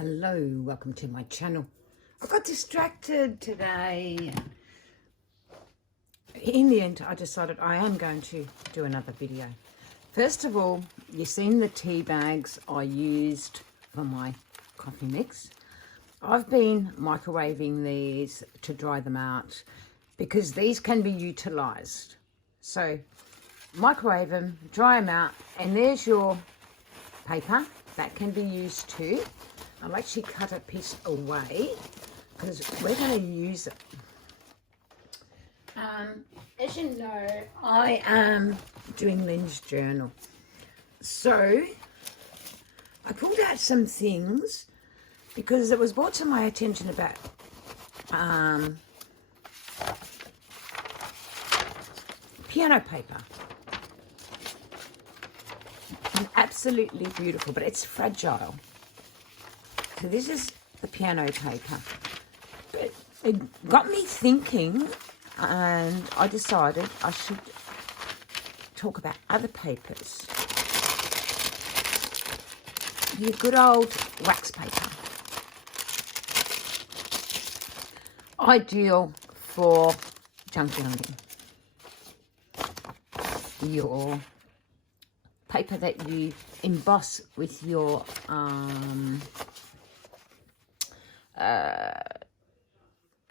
Hello, welcome to my channel. I got distracted today. In the end, I decided I am going to do another video. First of all, you've seen the tea bags I used for my coffee mix. I've been microwaving these to dry them out because these can be utilised. So microwave them, dry them out, and there's your paper that can be used too. I'll actually cut a piece away because we're going to use it. As you know, I am doing Lynn's journal. So I pulled out some things because it was brought to my attention about piano paper. Absolutely beautiful, but it's fragile. So this is the piano paper. But it got me thinking, and I decided I should talk about other papers. Your good old wax paper. Ideal for junk landing. Your paper that you emboss with your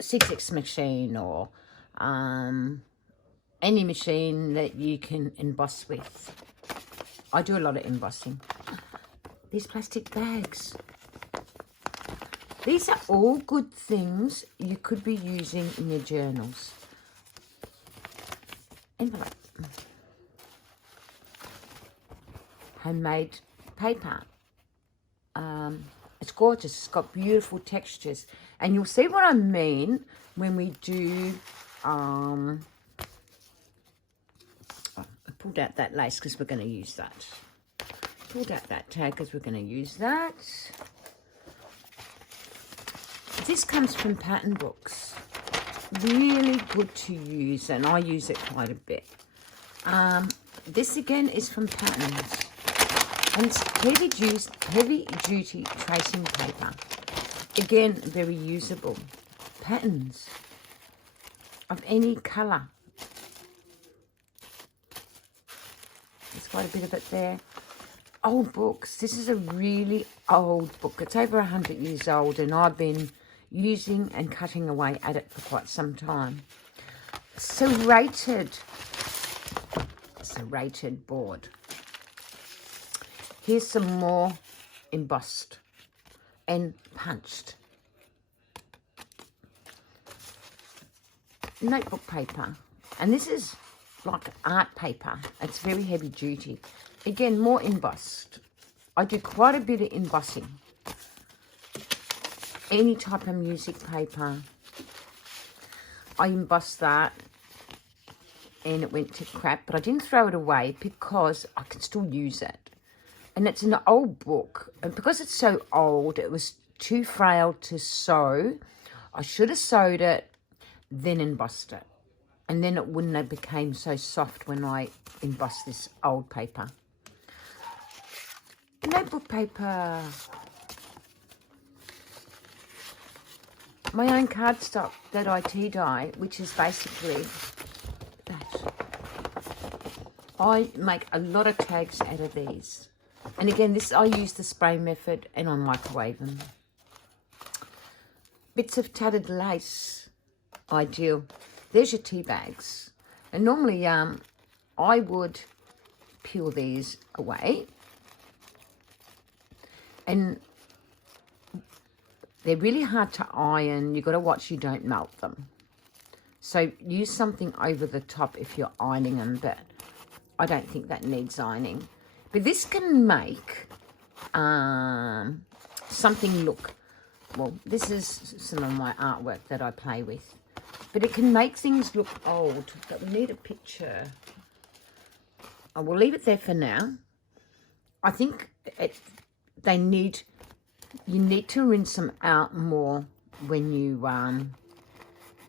6X machine or any machine that you can emboss with. I do a lot of embossing. These plastic bags. These are all good things you could be using in your journals. Envelope. Homemade paper. It's gorgeous. It's got beautiful textures, and you'll see what I mean when we do I pulled out that lace because we're going to use that. Pulled out that tag because we're going to use that. This comes from pattern books. Really good to use, and I use it quite a bit. This again is from Patterns. And it's heavy duty tracing paper. Again, very usable. Patterns of any colour. There's quite a bit of it there. Old books. This is a really old book. It's over 100 years old, and I've been using and cutting away at it for quite some time. Serrated board. Here's some more embossed and punched. Notebook paper. And this is like art paper. It's very heavy duty. Again, more embossed. I do quite a bit of embossing. Any type of music paper. I embossed that and it went to crap, but I didn't throw it away because I can still use it. And it's an old book, and because it's so old, it was too frail to sew. I should have sewed it, then embossed it. And then it wouldn't have became so soft when I embossed this old paper. Notebook paper. My own cardstock that I tea dye, which is basically that. I make a lot of tags out of these. And again, this I use the spray method and I microwave them. Bits of tattered lace, ideal. There's your tea bags. And normally I would peel these away. And they're really hard to iron. You've got to watch you don't melt them. So use something over the top if you're ironing them, but I don't think that needs ironing. But this can make something look, well, this is some of my artwork that I play with. But it can make things look old. But we need a picture. I will leave it there for now. I think you need to rinse them out more when you,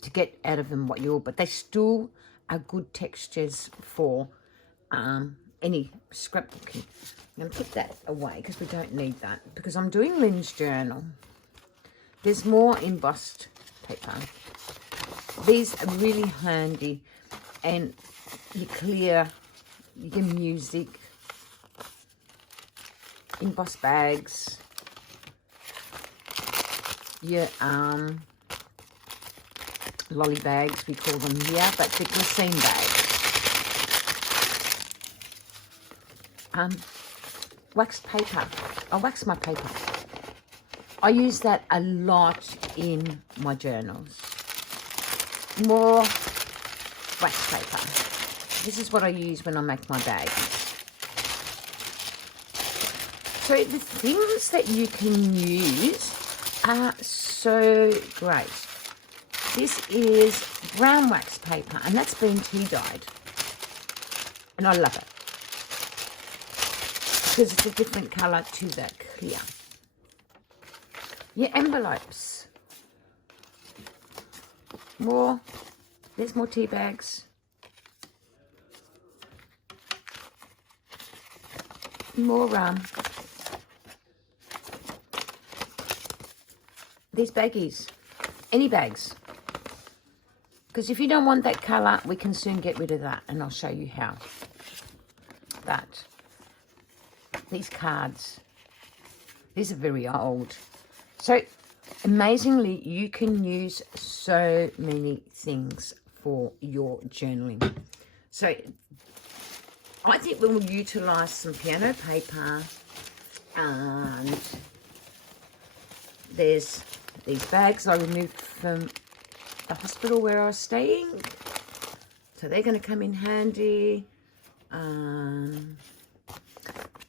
to get out of them what you're, but they still are good textures for any scrapbooking. I'm going to put that away because we don't need that. Because I'm doing Lynn's journal. There's more embossed paper. These are really handy. And you clear your music. Embossed bags. Your lolly bags, we call them here. But they're glycine bags. Wax paper. I wax my paper. I use that a lot in my journals. More wax paper. This is what I use when I make my bags. So the things that you can use are so great. This is brown wax paper, and that's been tea dyed. And I love it. Because it's a different colour to the clear. Your envelopes. More. There's more tea bags. More these baggies. Any bags. Because if you don't want that colour, we can soon get rid of that. And I'll show you how. That. These cards. These are very old. So, amazingly, you can use so many things for your journaling. So, I think we'll utilise some piano paper. And there's these bags I removed from the hospital where I was staying. So, they're going to come in handy.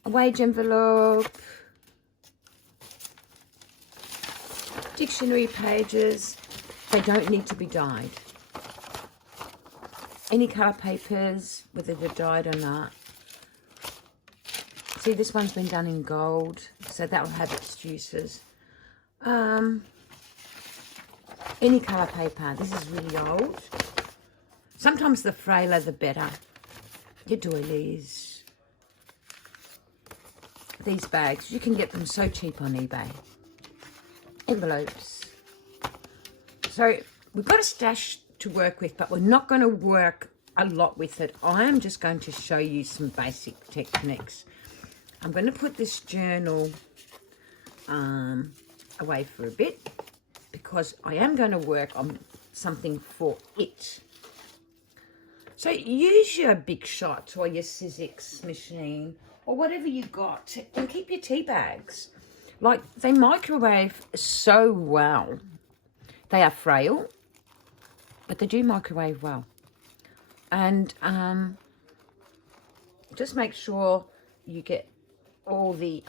A wage envelope, dictionary pages. They don't need to be dyed. Any colour papers, whether they're dyed or not. See, this one's been done in gold, so that will have its juices. Any colour paper. This is really old. Sometimes the frailer, the better. Your doilies. These bags, you can get them so cheap on eBay. Envelopes. So we've got a stash to work with, but we're not going to work a lot with it. I am just going to show you some basic techniques. I'm going to put this journal away for a bit because I am going to work on something for it. So use your Big Shot or your Sizzix machine or whatever you got, and keep your tea bags. Like, they microwave so well. They are frail, but they do microwave well. And just make sure you get all the,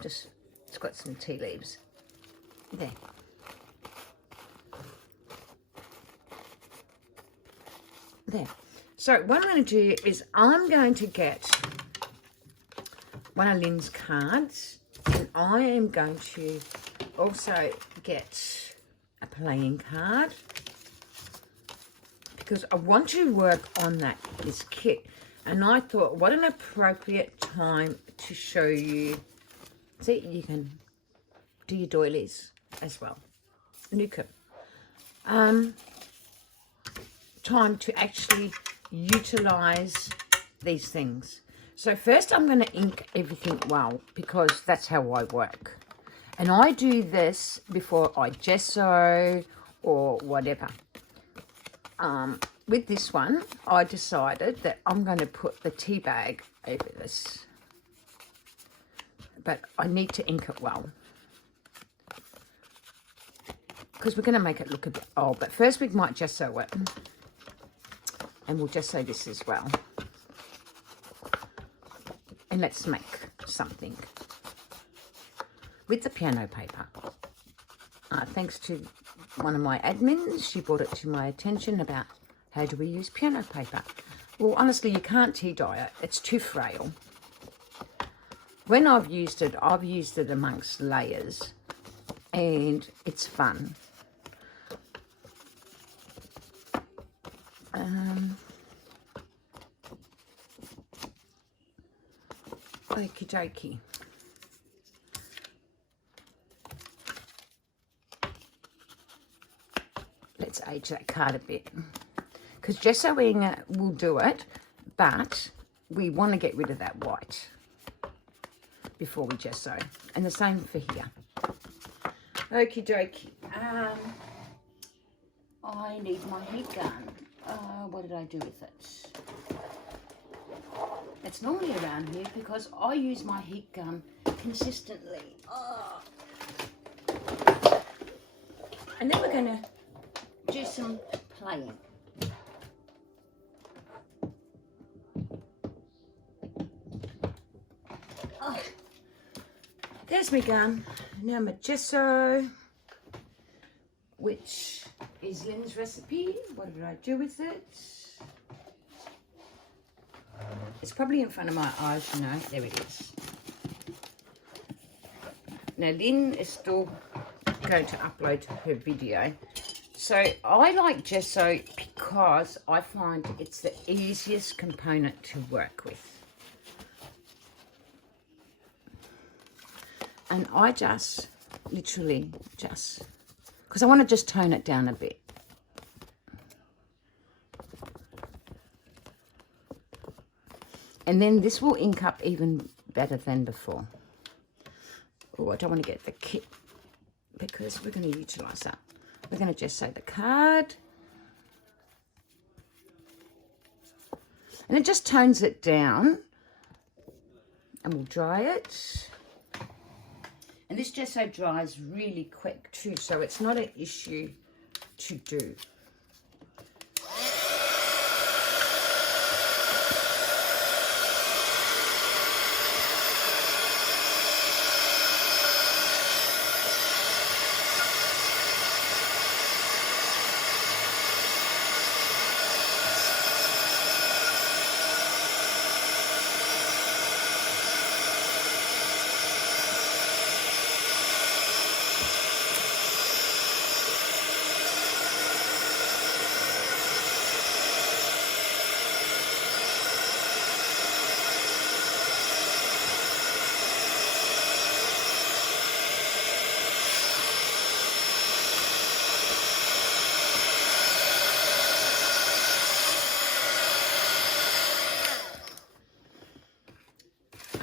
it's got some tea leaves. There. There. So what I'm going to do is I'm going to get one of Lynn's cards, and I am going to also get a playing card because I want to work on this kit. And I thought, what an appropriate time to show you. See, you can do your doilies as well. Nuka. Time to actually utilize these things. So first I'm going to ink everything well because that's how I work. And I do this before I gesso or whatever. With this one, I decided that I'm going to put the tea bag over this. But I need to ink it well. Because we're going to make it look a bit old. But first we might gesso it. And we'll gesso this as well. And let's make something with the piano paper. Thanks to one of my admins, she brought it to my attention about how do we use piano paper. Well, honestly, you can't tea dye it. It's too frail. When I've used it amongst layers, and it's fun. Okie dokie. Let's age that card a bit. Because gessoing will do it, but we want to get rid of that white before we gesso. And the same for here. Okie dokie. I need my heat gun. What did I do with it? It's normally around here because I use my heat gun consistently. Oh. And then we're going to do some playing. Oh. There's my gun. Now my gesso, which is Lynn's recipe. What did I do with it? It's probably in front of my eyes, you know. There it is. Now Lynn is still going to upload her video. So I like gesso because I find it's the easiest component to work with. And I just, literally just, because I want to just tone it down a bit. And then this will ink up even better than before. Oh, I don't want to get the kit because we're going to utilise that. We're going to just say the card. And it just tones it down. And we'll dry it. And this gesso dries really quick too, so it's not an issue to do.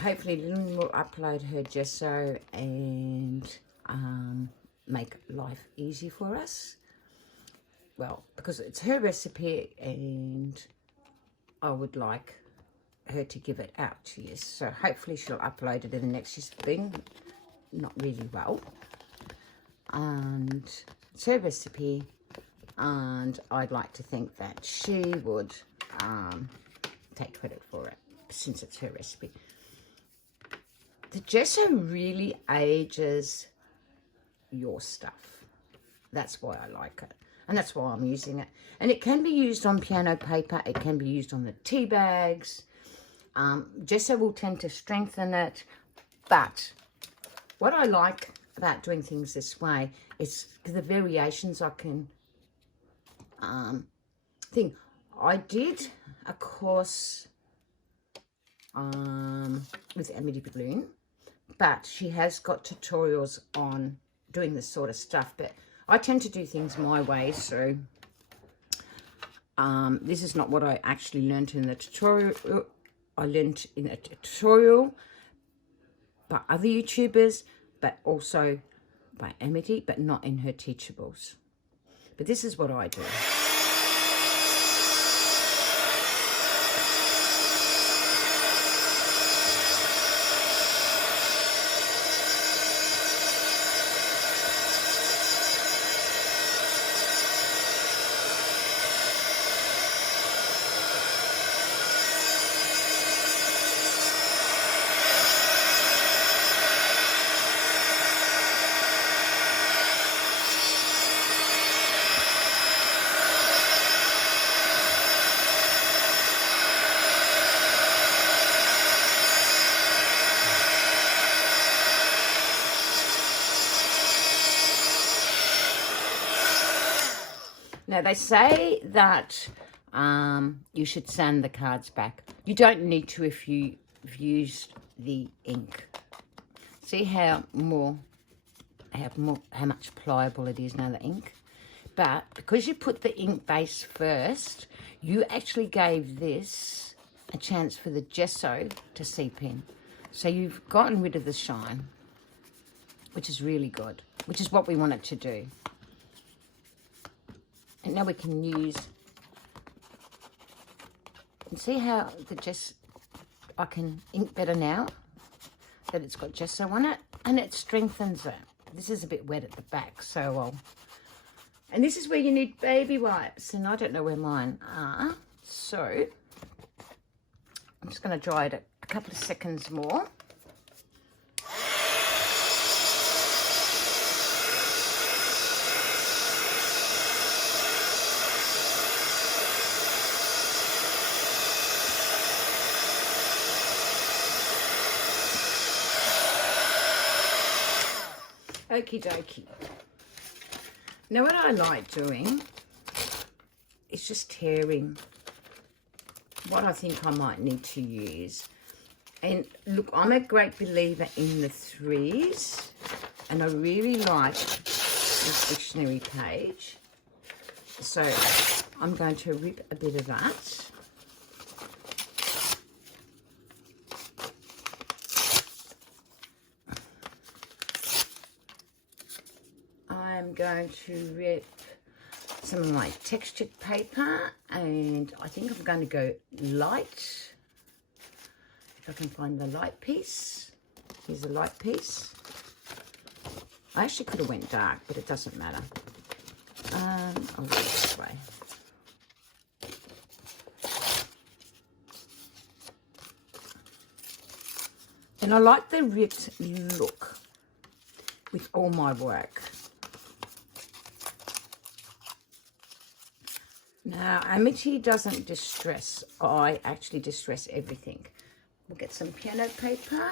Hopefully Lynn will upload her gesso and make life easy for us. Well, because it's her recipe and I would like her to give it out to you. So hopefully she'll upload it in the next thing. Not really well. And it's her recipe and I'd like to think that she would take credit for it since it's her recipe. The gesso really ages your stuff. That's why I like it. And that's why I'm using it. And it can be used on piano paper. It can be used on the tea bags. Gesso will tend to strengthen it. But what I like about doing things this way is the variations I can think. I did a course with Emily Bloom, but she has got tutorials on doing this sort of stuff, but I tend to do things my way, so this is not what I actually learned in the tutorial. I learned in a tutorial by other YouTubers, but also by Emily, but not in her teachables. But this is what I do. Now, they say that you should sand the cards back. You don't need to if you've used the ink. See how much pliable it is now, the ink. But because you put the ink base first, you actually gave this a chance for the gesso to seep in. So you've gotten rid of the shine, which is really good, which is what we want it to do. And now we can use, and see how I can ink better now that it's got gesso on it, and it strengthens it. This is a bit wet at the back, so and this is where you need baby wipes, and I don't know where mine are, so I'm just going to dry it a couple of seconds more. Okie dokie. Now what I like doing is just tearing what I think I might need to use. And look, I'm a great believer in the 3s, and I really like this dictionary page. So I'm going to rip a bit of that. I'm going to rip some of my textured paper, and I think I'm going to go light. If I can find the light piece. Here's a light piece. I actually could have went dark, but it doesn't matter. I'll go this way. And I like the ripped look with all my work. Now, Amity doesn't distress. I actually distress everything. We'll get some piano paper.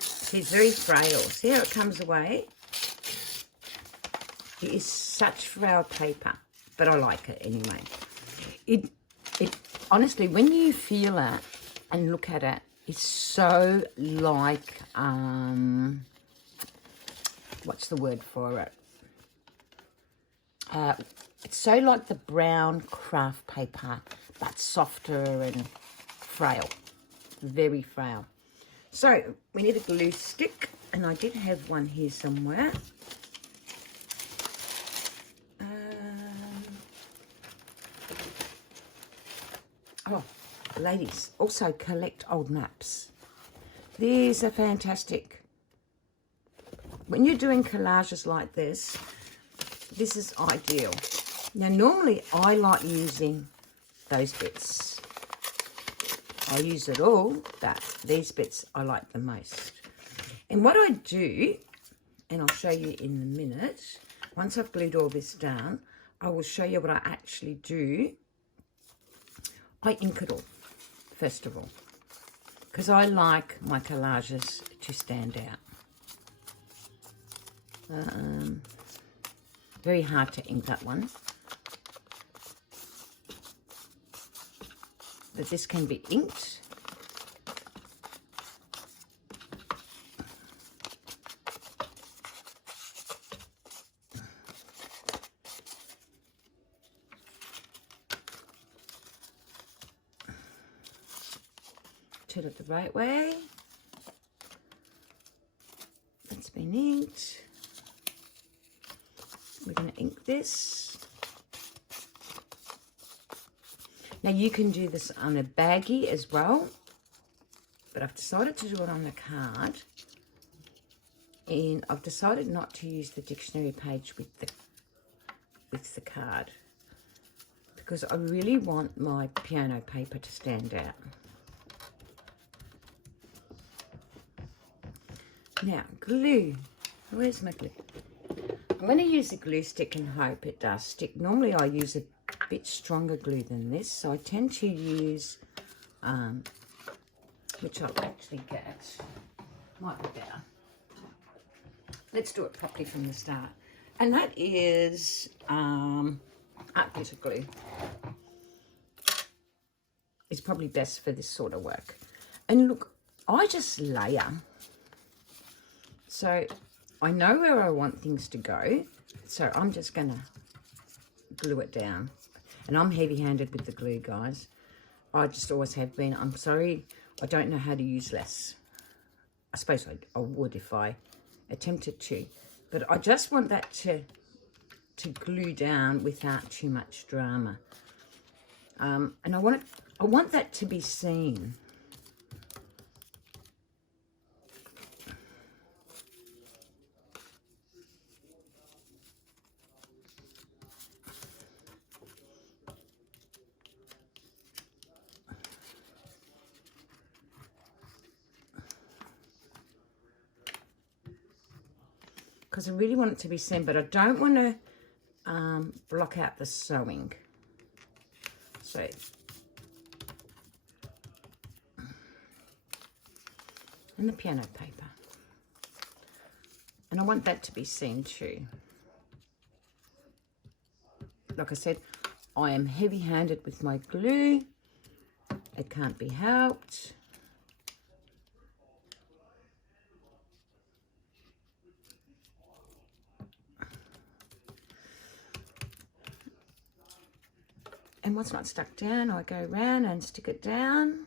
See, it's very frail. See how it comes away? It is such frail paper, but I like it anyway. It honestly, when you feel it and look at it, it's so like what's the word for it? It's so like the brown craft paper, but softer and frail, very frail. So we need a glue stick, and I did have one here somewhere. Oh, ladies, also collect old maps. These are fantastic. When you're doing collages like this, this is ideal. Now, normally I like using those bits. I use it all, but these bits I like the most. And what I do, and I'll show you in a minute, once I've glued all this down, I will show you what I actually do. I ink it all, first of all, because I like my collages to stand out. Very hard to ink that one, but this can be inked. Turn it the right way. That's been inked. We're going to ink this. Now you can do this on a baggie as well, but I've decided to do it on the card, and I've decided not to use the dictionary page with the card because I really want my piano paper to stand out. Now glue. Where's my glue? I'm going to use a glue stick and hope it does stick. Normally I use a bit stronger glue than this, so I tend to use, which I'll actually get, might be better. Let's do it properly from the start. And that is art glitter glue is probably best for this sort of work. And look, I just layer. So I know where I want things to go. So I'm just going to glue it down. And I'm heavy-handed with the glue, guys. I just always have been. I'm sorry, I don't know how to use less. I suppose I would if I attempted to. But I just want that to glue down without too much drama. And I want that to be seen. Because I really want it to be seen, but I don't want to block out the sewing. So and the piano paper, and I want that to be seen too. Like I said, I am heavy-handed with my glue. It can't be helped. And once not stuck down, I go around and stick it down.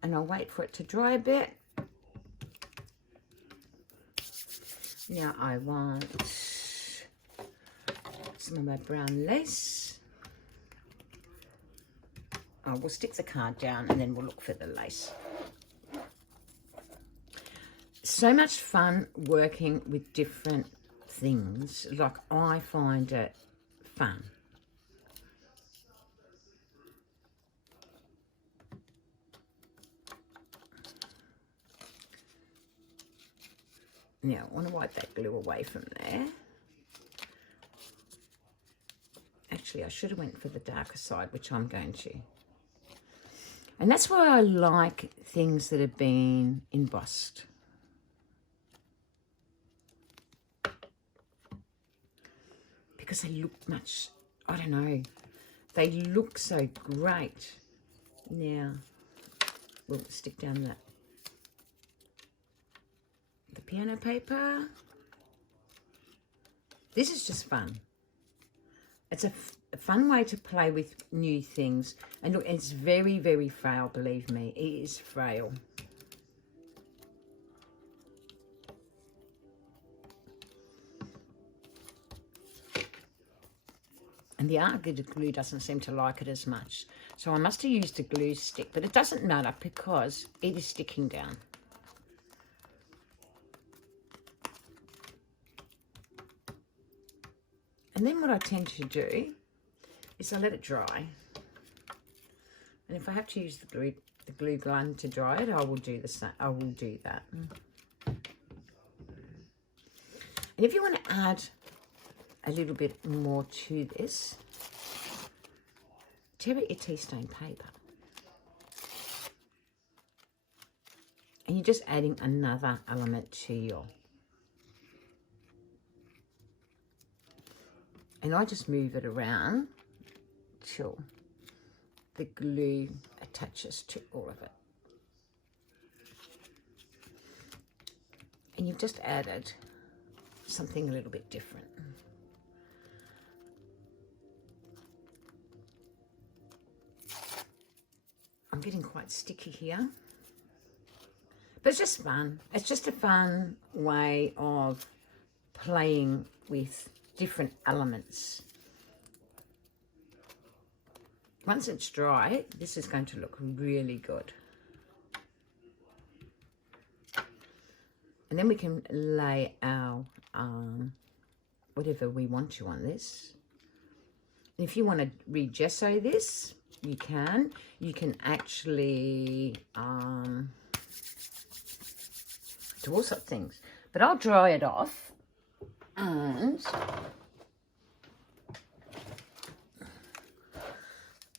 And I'll wait for it to dry a bit. Now I want some of my brown lace. Oh, we'll stick the card down and then we'll look for the lace. So much fun working with different things. Like, I find it fun. Now, I want to wipe that glue away from there. Actually, I should have went for the darker side, which I'm going to. And that's why I like things that have been embossed. Because they look much, I don't know, they look so great. Now, we'll stick down the piano paper. This is just fun. It's a fun way to play with new things. And look, it's very, very frail, believe me. It is frail. And the art glitter glue doesn't seem to like it as much. So I must have used a glue stick, but it doesn't matter because it is sticking down. And then what I tend to do is I let it dry. And if I have to use the glue gun to dry it, I will do the same. I will do that. And if you want to add a little bit more to this, tear out your tea stain paper. And you're just adding another element to your. And I just move it around till the glue attaches to all of it. And you've just added something a little bit different. I'm getting quite sticky here. But it's just fun. It's just a fun way of playing with different elements. Once it's dry, this is going to look really good. And then we can lay our whatever we want to on this. And if you want to re-gesso this, you can. You can actually do all sorts of things. But I'll dry it off. And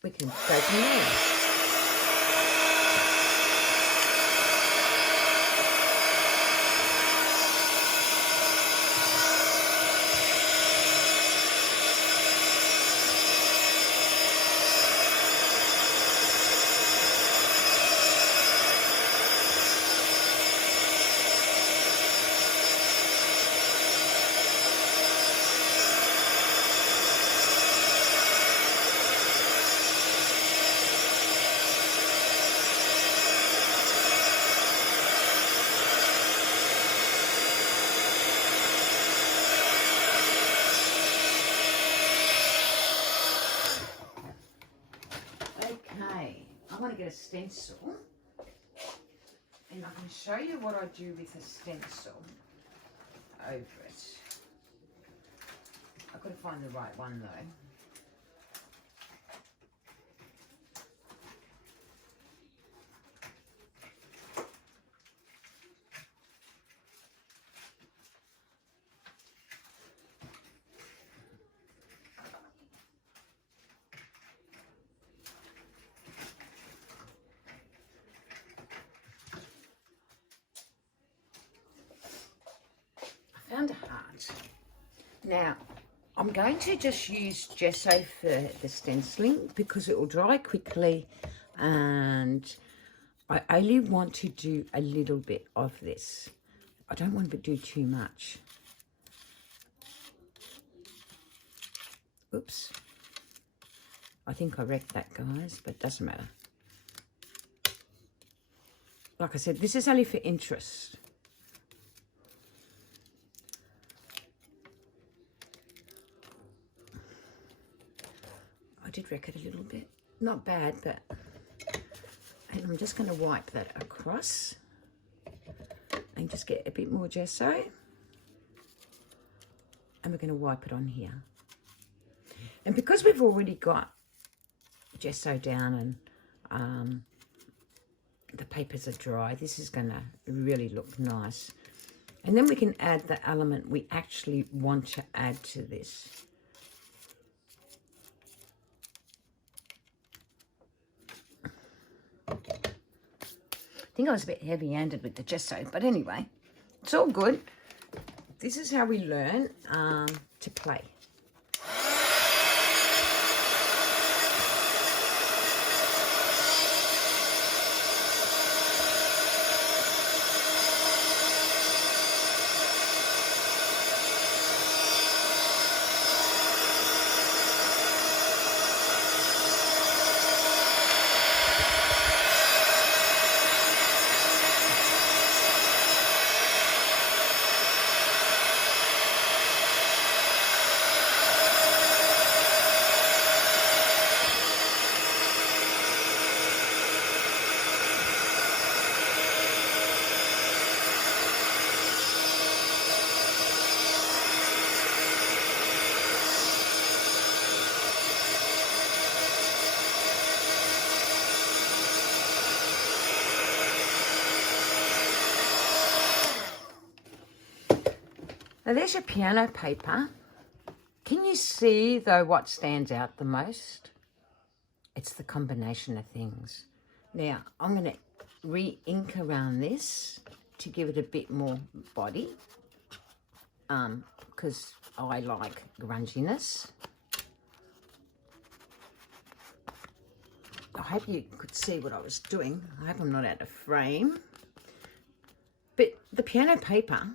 we can go from there. I want to get a stencil, and I can show you what I do with a stencil over it. I've got to find the right one though. Found a heart. Now, I'm going to just use gesso for the stenciling because it will dry quickly, and I only want to do a little bit of this. I don't want to do too much. Oops. I think I wrecked that, guys, but it doesn't matter. Like I said, this is only for interest. I did wreck it a little bit. Not bad, but... And I'm just going to wipe that across. And just get a bit more gesso. And we're going to wipe it on here. And because we've already got gesso down and the papers are dry, this is going to really look nice. And then we can add the element we actually want to add to this. I think I was a bit heavy-handed with the gesso, but anyway, it's all good. This is how we learn to play. Now there's your piano paper. Can you see though what stands out the most? It's the combination of things. Now I'm going to re-ink around this to give it a bit more body, because I like grunginess. I hope you could see what I was doing. I hope I'm not out of frame. But the piano paper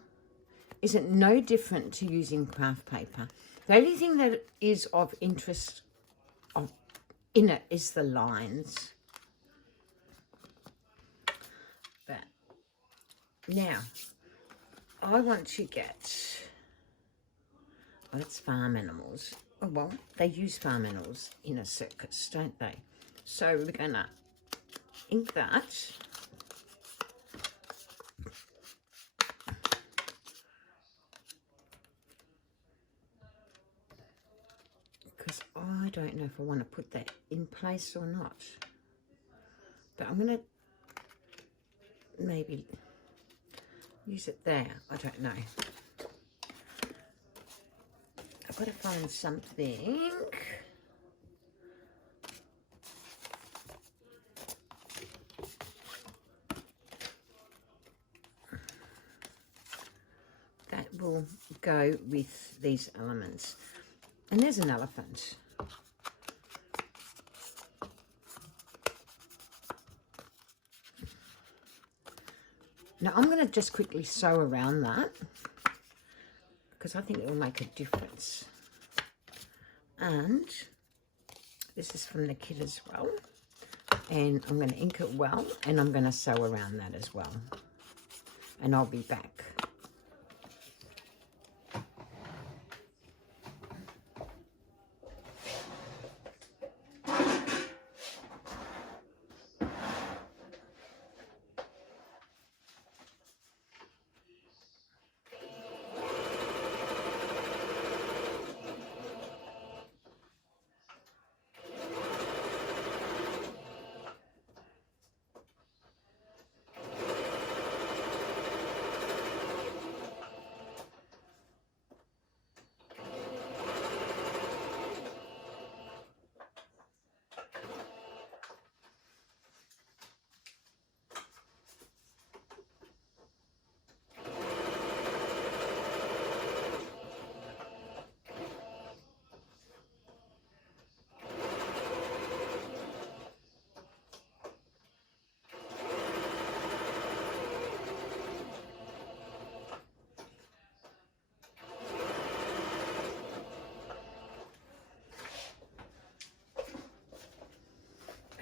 isn't no different to using craft paper. The only thing that is of interest in it is the lines. But now, I want to get, well, it's farm animals. Oh, well, they use farm animals in a circus, don't they? So we're going to ink that. Because I don't know if I want to put that in place or not. But I'm going to maybe use it there. I don't know. I've got to find something. That will go with these elements. And there's an elephant. Now I'm going to just quickly sew around that because I think it will make a difference. And this is from the kit as well. And I'm going to ink it well, and I'm going to sew around that as well. And I'll be back.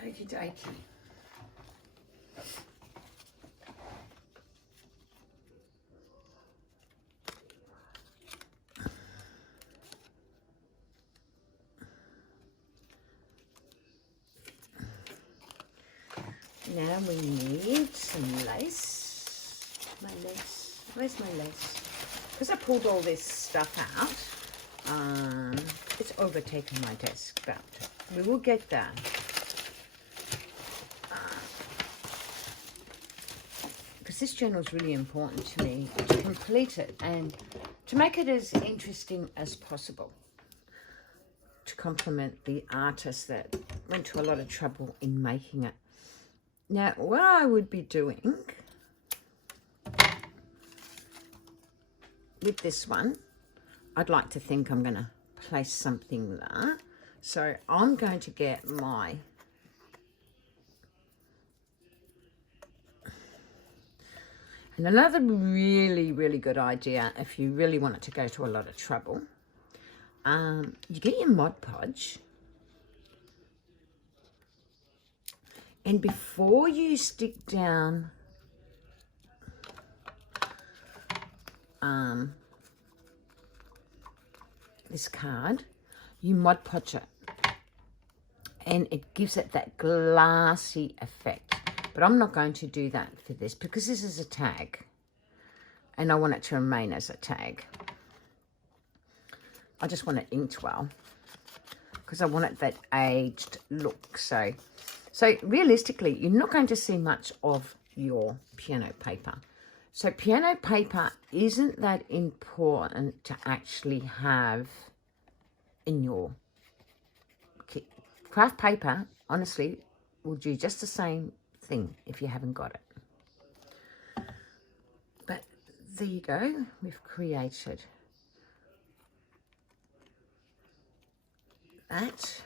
Okie dokie. Now we need some lace. My lace. Where's my lace? Because I pulled all this stuff out, it's overtaken my desk, but we will get there. Because this journal is really important to me to complete it and to make it as interesting as possible, to complement the artist that went to a lot of trouble in making it. Now, what I would be doing with this one, I'd like to think I'm going to place something there. So I'm going to get my and another really good idea if you really want it to go to a lot of trouble, you get your Mod Podge. And before you stick down this card, you Mod Podge it. And it gives it that glassy effect. But I'm not going to do that for this because this is a tag. And I want it to remain as a tag. I just want it inked well. Because I want it that aged look. So realistically, you're not going to see much of your piano paper. So piano paper isn't that important to actually have in your kit. Craft paper, honestly, will do just the same thing if you haven't got it. But there you go. We've created that.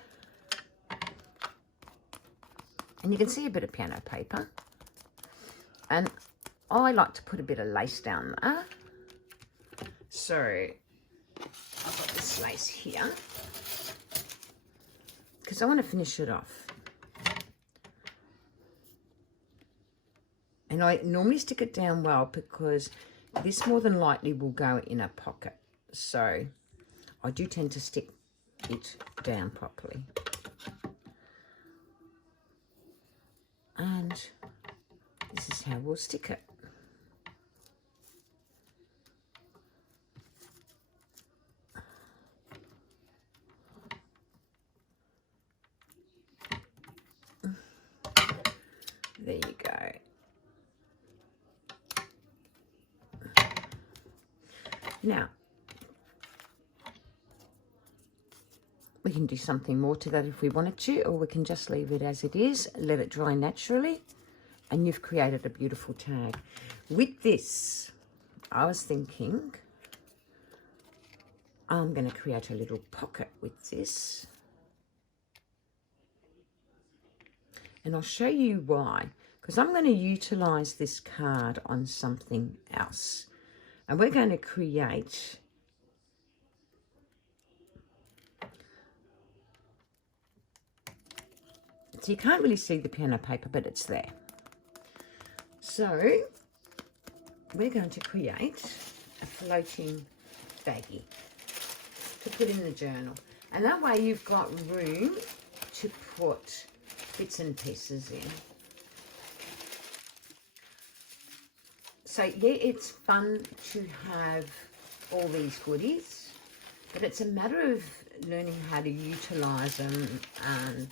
And you can see a bit of piano paper. And I like to put a bit of lace down there. So I've got this lace here. Because I want to finish it off. And I normally stick it down well because this more than likely will go in a pocket. So I do tend to stick it down properly. And this is how we'll stick it. There you go. Now, we can do something more to that if we wanted to, or we can just leave it as it is, let it dry naturally, and you've created a beautiful tag. With this, I was thinking I'm going to create a little pocket with this. And I'll show you why, because I'm going to utilize this card on something else. And we're going to create so you can't really see the piano paper, but it's there. So we're going to create a floating baggie to put in the journal. And that way you've got room to put bits and pieces in. So yeah, it's fun to have all these goodies, but it's a matter of learning how to utilize them and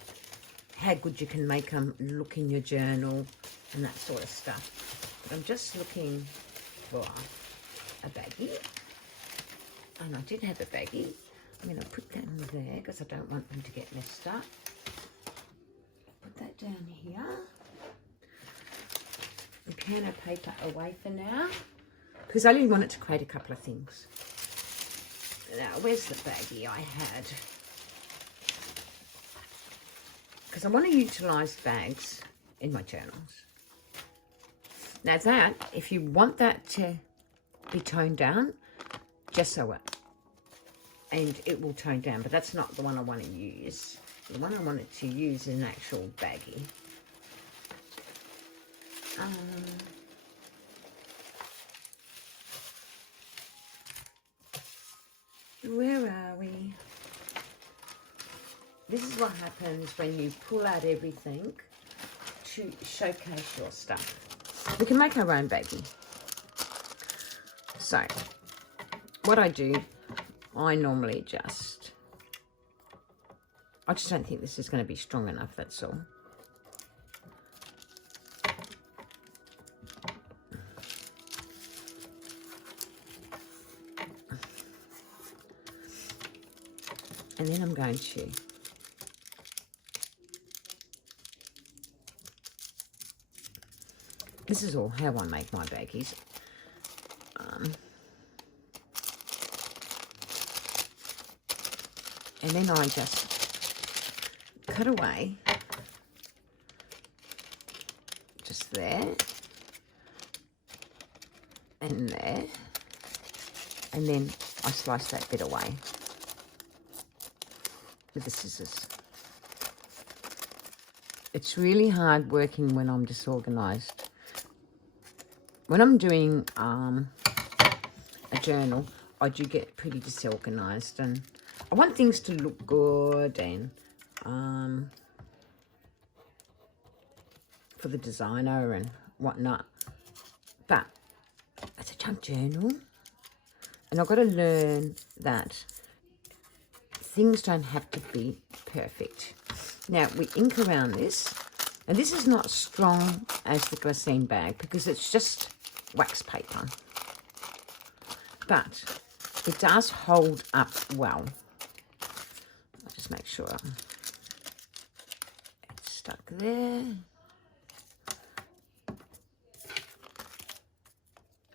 how good you can make them look in your journal and that sort of stuff. But I'm just looking for a baggie, and I did have a baggie. I'm going to put that in there because I don't want them to get messed up. Put that down here. The piano paper away for now, because I only wanted to create a couple of things. Now, where's the baggie I had? Because I want to utilise bags in my journals. Now that, if you want that to be toned down, just sew it. And it will tone down, but that's not the one I want to use. The one I wanted to use is an actual baggie. Where are we? This is what happens when you pull out everything to showcase your stuff. We can make our own baggie. So, what I do, I normally I just don't think this is going to be strong enough, that's all. And then I'm going to this is all how I make my baggies. And then I just cut away just there and there, and then I slice that bit away with the scissors. It's really hard working when I'm disorganized. When I'm doing a journal, I do get pretty disorganized, and I want things to look good and for the designer and whatnot. But it's a junk journal, and I've got to learn that things don't have to be perfect. Now, we ink around this, and this is not strong as the glassine bag because it's just wax paper, but it does hold up well. I'll just make sure it's stuck there.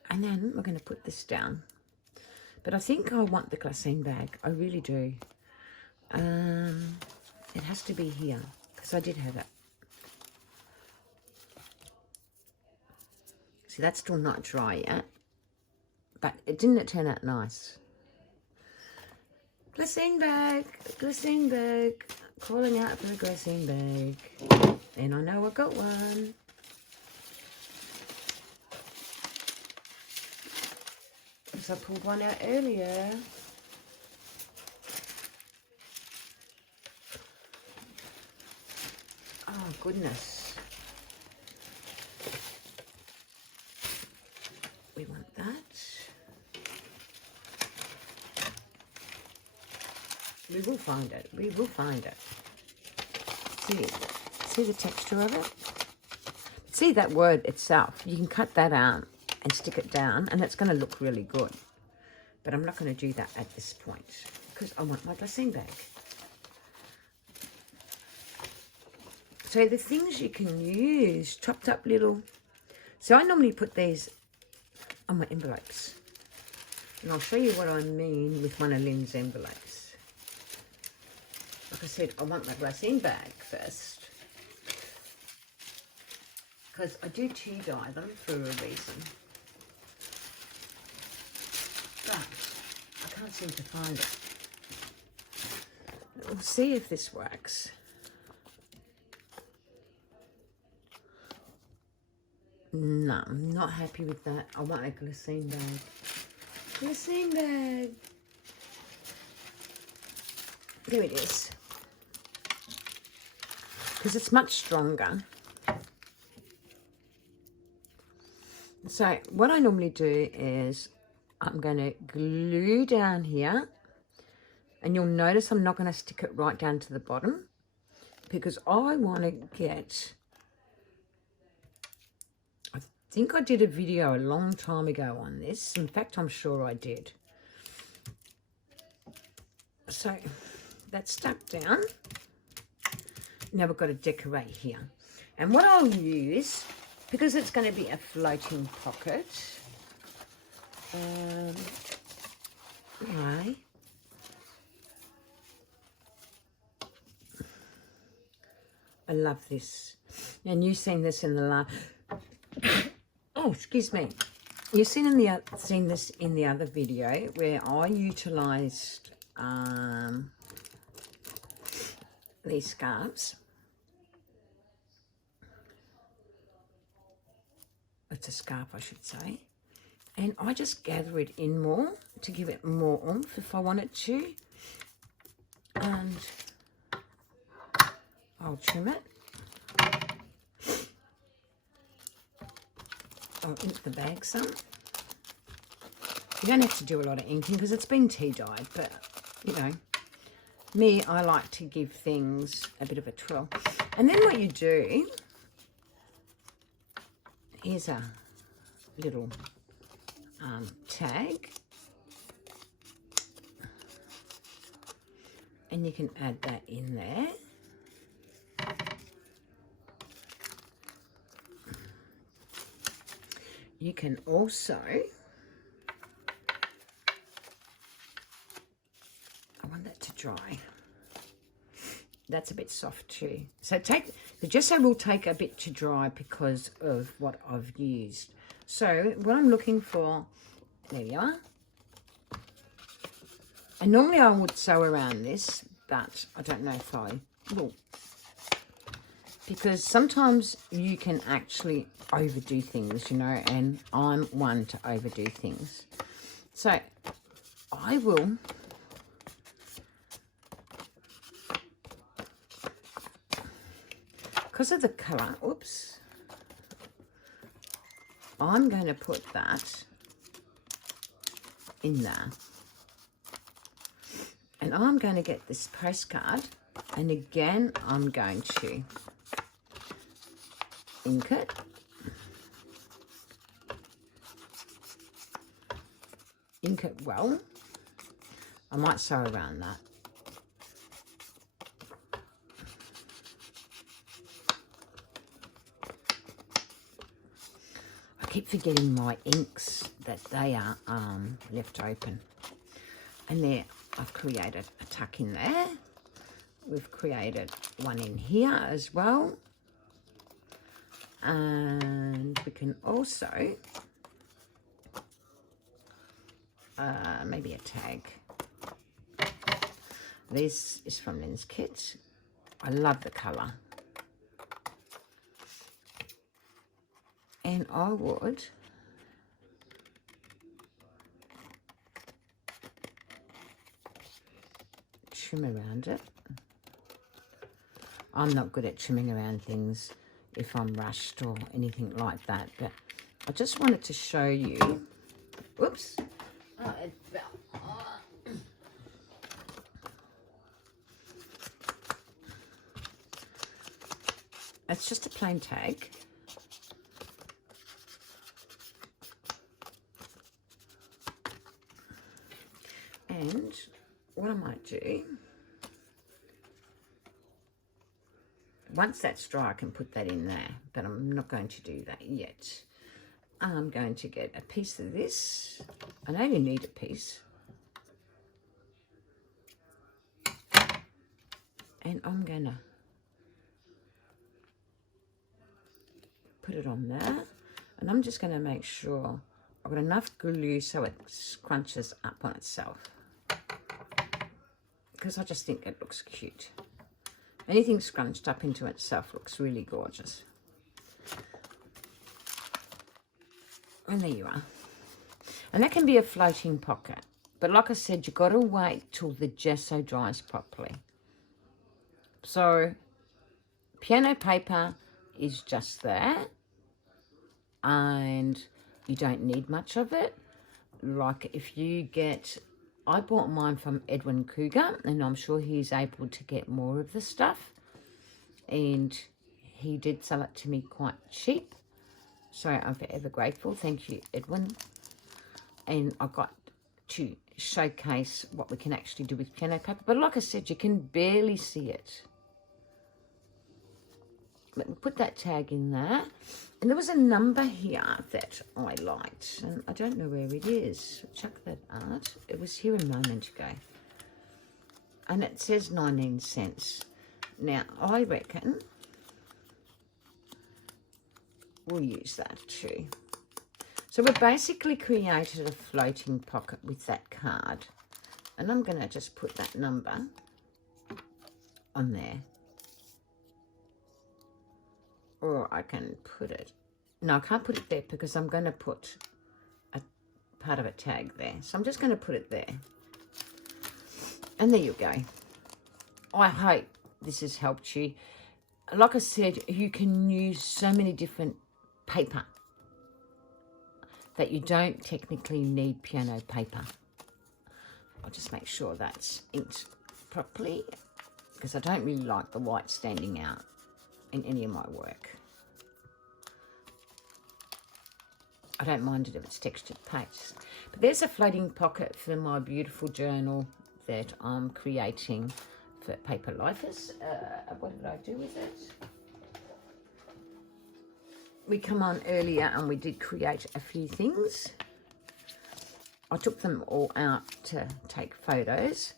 And then we're going to put this down. But I think I want the glassine bag. I really do. It has to be here because I did have it. See, that's still not dry yet, but didn't it turn out nice? Glassine bag, calling out for the glassine bag. And I know I got one. Because I pulled one out earlier. Oh, goodness. We want that. We will find it. We will find it. See the texture of it? See that word itself. You can cut that out and stick it down, and it's going to look really good. But I'm not going to do that at this point because I want my glassine bag. So the things you can use, chopped up little. So I normally put these on my envelopes. And I'll show you what I mean with one of Lynn's envelopes. Like I said, I want my glassine bag first. Because I do tea dye them for a reason. But I can't seem to find it. We'll see if this works. No, I'm not happy with that. I want a glassine bag. Glassine bag. There it is. Because it's much stronger. So what I normally do is I'm going to glue down here. And you'll notice I'm not going to stick it right down to the bottom. Because I want to get... I think I did a video a long time ago on this. In fact, I'm sure I did. So that's stuck down. Now we've got to decorate here. And what I'll use, because it's going to be a floating pocket, I love this. And you've seen this in the last... Oh, excuse me. You've seen this in the other video where I utilised these scarves. It's a scarf, I should say. And I just gather it in more to give it more oomph if I want it to. And I'll trim it. I'll ink the bag some. You don't have to do a lot of inking because it's been tea dyed, but you know, me, I like to give things a bit of a twirl. And then what you do, here's a little tag, and you can add that in there. You can also, I want that to dry. That's a bit soft too. So the gesso will take a bit to dry because of what I've used. So what I'm looking for, there you are. And normally I would sew around this, but I don't know if I will. Because sometimes you can actually overdo things, you know, and I'm one to overdo things. So I will because of the colour, oops, I'm going to put that in there. And I'm going to get this postcard, and again, I'm going to ink it. Ink it well. I might sew around that. I keep forgetting my inks that they are left open. And there, I've created a tuck in there. We've created one in here as well. And we can also maybe a tag. This is from Lynn's Kit. I love the colour. And I would trim around it. I'm not good at trimming around things if I'm rushed or anything like that, but I just wanted to show you. Whoops. Oh, it fell. Oh. It's just a plain tag. And what I might do, once that's dry, I can put that in there, but I'm not going to do that yet. I'm going to get a piece of this. I only need a piece. And I'm going to put it on there. And I'm just going to make sure I've got enough glue so it scrunches up on itself. Because I just think it looks cute. Anything scrunched up into itself looks really gorgeous. And there you are. And that can be a floating pocket. But like I said, you've got to wait till the gesso dries properly. So, piano paper is just there. And you don't need much of it. Like if you get... I bought mine from Edwin Cougar, and I'm sure he's able to get more of the stuff. And he did sell it to me quite cheap. So I'm forever grateful. Thank you, Edwin. And I got to showcase what we can actually do with piano paper. But like I said, you can barely see it. Let me put that tag in there. And there was a number here that I liked. And I don't know where it is. Chuck that out. It was here a moment ago. And it says 19 cents. Now, I reckon we'll use that too. So we've basically created a floating pocket with that card. And I'm going to just put that number on there. or I can put it, no, I can't put it there because I'm going to put a part of a tag there. So I'm just going to put it there. And there you go. I hope this has helped you. Like I said, you can use so many different paper that you don't technically need piano paper. I'll just make sure that's inked properly because I don't really like the white standing out in any of my work. I don't mind it if it's textured paste. But there's a floating pocket for my beautiful journal that I'm creating for Paper Lifers. What did I do with it? We come on earlier and we did create a few things. I took them all out to take photos.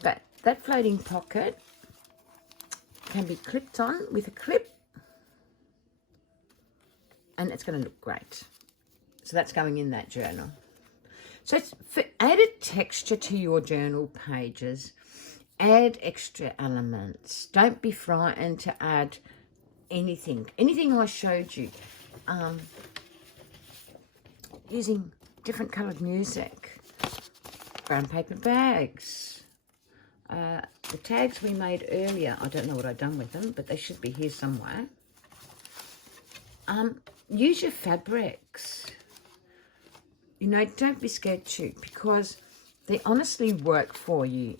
But that floating pocket can be clipped on with a clip. And it's going to look great. So that's going in that journal. So it's for added texture to your journal pages. Add extra elements. Don't be frightened to add anything I showed you, using different coloured music, brown paper bags, the tags we made earlier. I don't know what I've done with them, but they should be here somewhere. Use your fabrics, you know, don't be scared to, because they honestly work for you.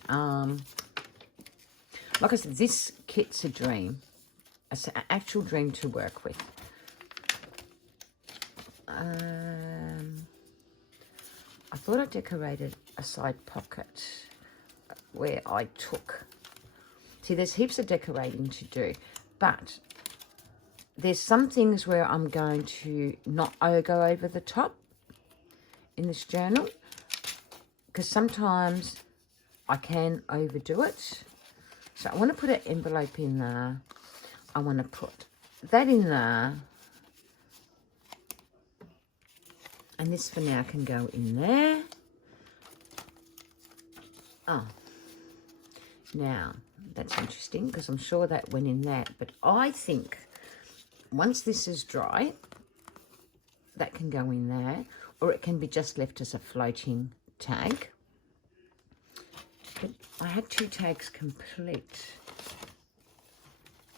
Like I said, this kit's a dream. It's an actual dream to work with. I thought I decorated a side pocket where I took... See, there's heaps of decorating to do, but there's some things where I'm going to not go over the top in this journal, because sometimes I can overdo it. So I want to put an envelope in there. I want to put that in there. And this for now can go in there. Oh, now that's interesting because I'm sure that went in there. But I think once this is dry, that can go in there, or it can be just left as a floating tag. But I had 2 tags complete.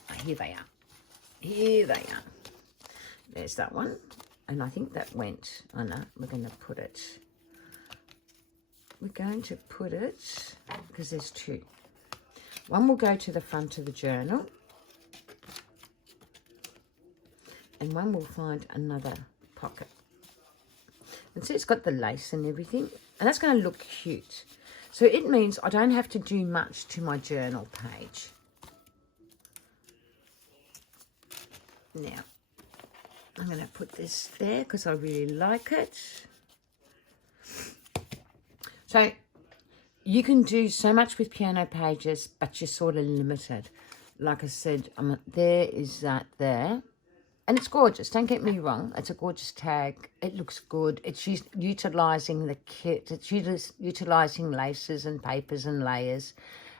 Oh, here they are. Here they are. There's that one. And I think that went. Oh no, we're going to put it. We're going to put it, because there's 2. One will go to the front of the journal. And one will find another pocket. And see, it's got the lace and everything. And that's going to look cute. So it means I don't have to do much to my journal page. Now, I'm going to put this there because I really like it. So you can do so much with piano pages, but you're sort of limited. Like I said, there is that there. And it's gorgeous, don't get me wrong. It's a gorgeous tag. It looks good. It's utilising the kit. It's utilising laces and papers and layers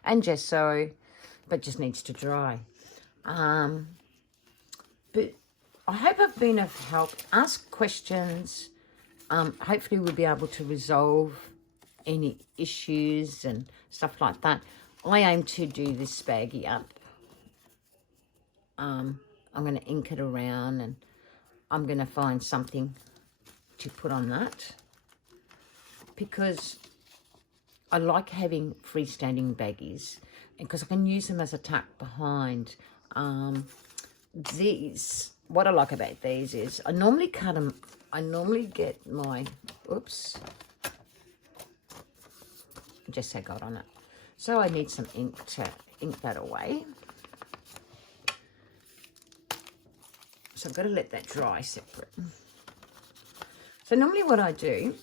and gesso, but just needs to dry. But I hope I've been of help. Ask questions. Hopefully we'll be able to resolve any issues and stuff like that. I aim to do this baggie up. I'm going to ink it around, and I'm going to find something to put on that, because I like having freestanding baggies because I can use them as a tuck behind. These, what I like about these is I normally cut them. I normally get my, oops, just got on it. So I need some ink to ink that away. So I've got to let that dry separate. So normally what I do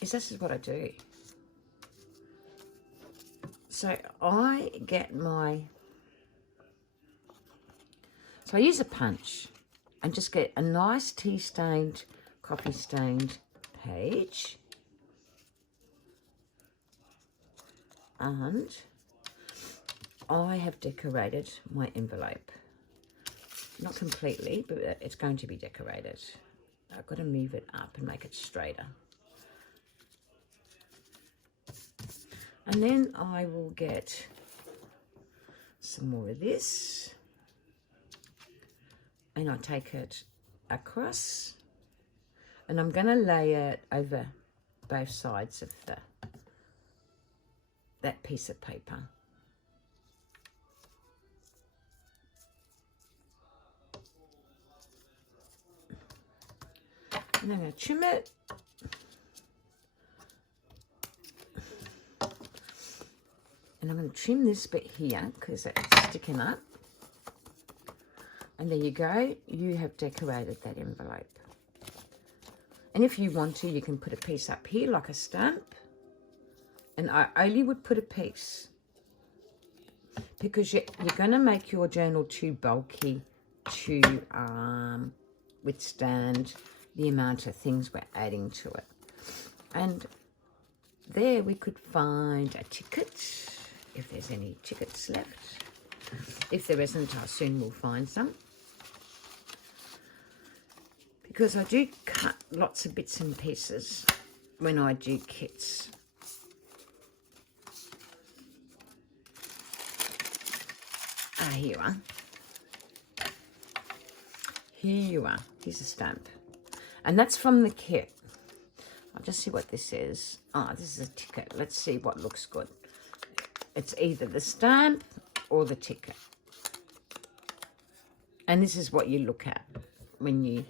is this is what I do. So I get my, so I use a punch and just get a nice tea-stained, coffee-stained page. And I have decorated my envelope. Not completely, but it's going to be decorated. I've got to move it up and make it straighter. And then I will get some more of this. And I take it across. And I'm going to lay it over both sides of that piece of paper. And I'm going to trim it. And I'm going to trim this bit here because it's sticking up. And there you go. You have decorated that envelope. And if you want to, you can put a piece up here like a stamp. And I only would put a piece because you're going to make your journal too bulky to withstand the amount of things we're adding to it. And there we could find a ticket, if there's any tickets left. If there isn't, I soon will find some. Because I do cut lots of bits and pieces when I do kits. Ah, here you are. Here you are. Here's a stamp. And that's from the kit. I'll just see what this is. Oh, this is a ticket. Let's see what looks good. It's either the stamp or the ticket. And this is what you look at when you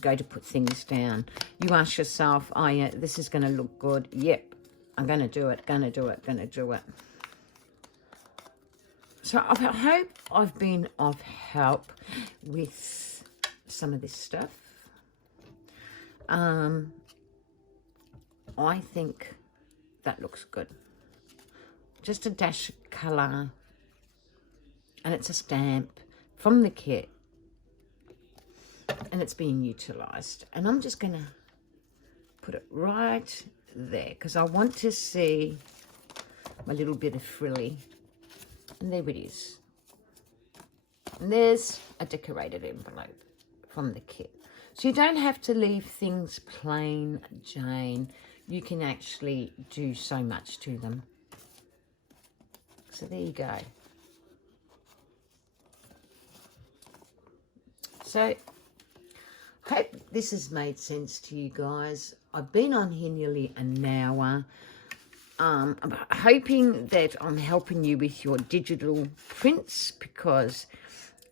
go to put things down. You ask yourself, oh yeah, this is going to look good. Yep, I'm going to do it, going to do it, going to do it. So I hope I've been of help with some of this stuff. I think that looks good. Just a dash of colour. And it's a stamp from the kit. And it's being utilised. And I'm just going to put it right there because I want to see my little bit of frilly. And there it is. And there's a decorated envelope from the kit. So you don't have to leave things plain Jane. You can actually do so much to them. So there you go. So hope this has made sense to you guys. I've been on here nearly an hour. I'm hoping that I'm helping you with your digital prints because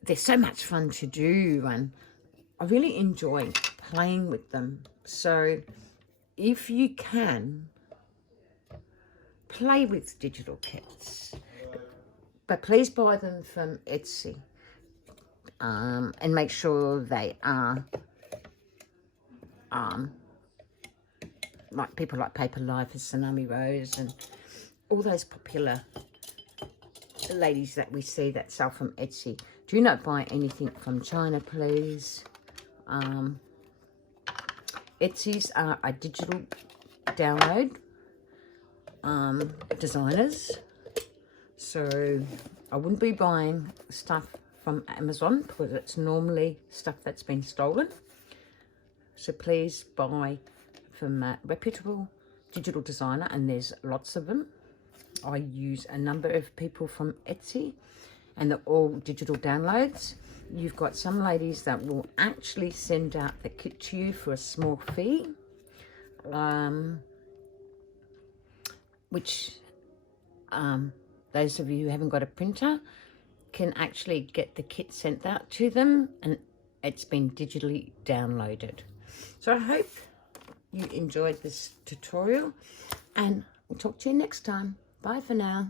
they're so much fun to do and I really enjoy playing with them. So if you can, play with digital kits. But please buy them from Etsy. And make sure they are like people like Paper Life and Tsunami Rose and all those popular ladies that we see that sell from Etsy. Do not buy anything from China, please. Etsy's are a digital download designers. So I wouldn't be buying stuff from Amazon because it's normally stuff that's been stolen. So please buy from a reputable digital designer, and there's lots of them. I use a number of people from Etsy and they're all digital downloads. You've got some ladies that will actually send out the kit to you for a small fee, which those of you who haven't got a printer can actually get the kit sent out to them and it's been digitally downloaded. So I hope you enjoyed this tutorial and we'll talk to you next time. Bye for now.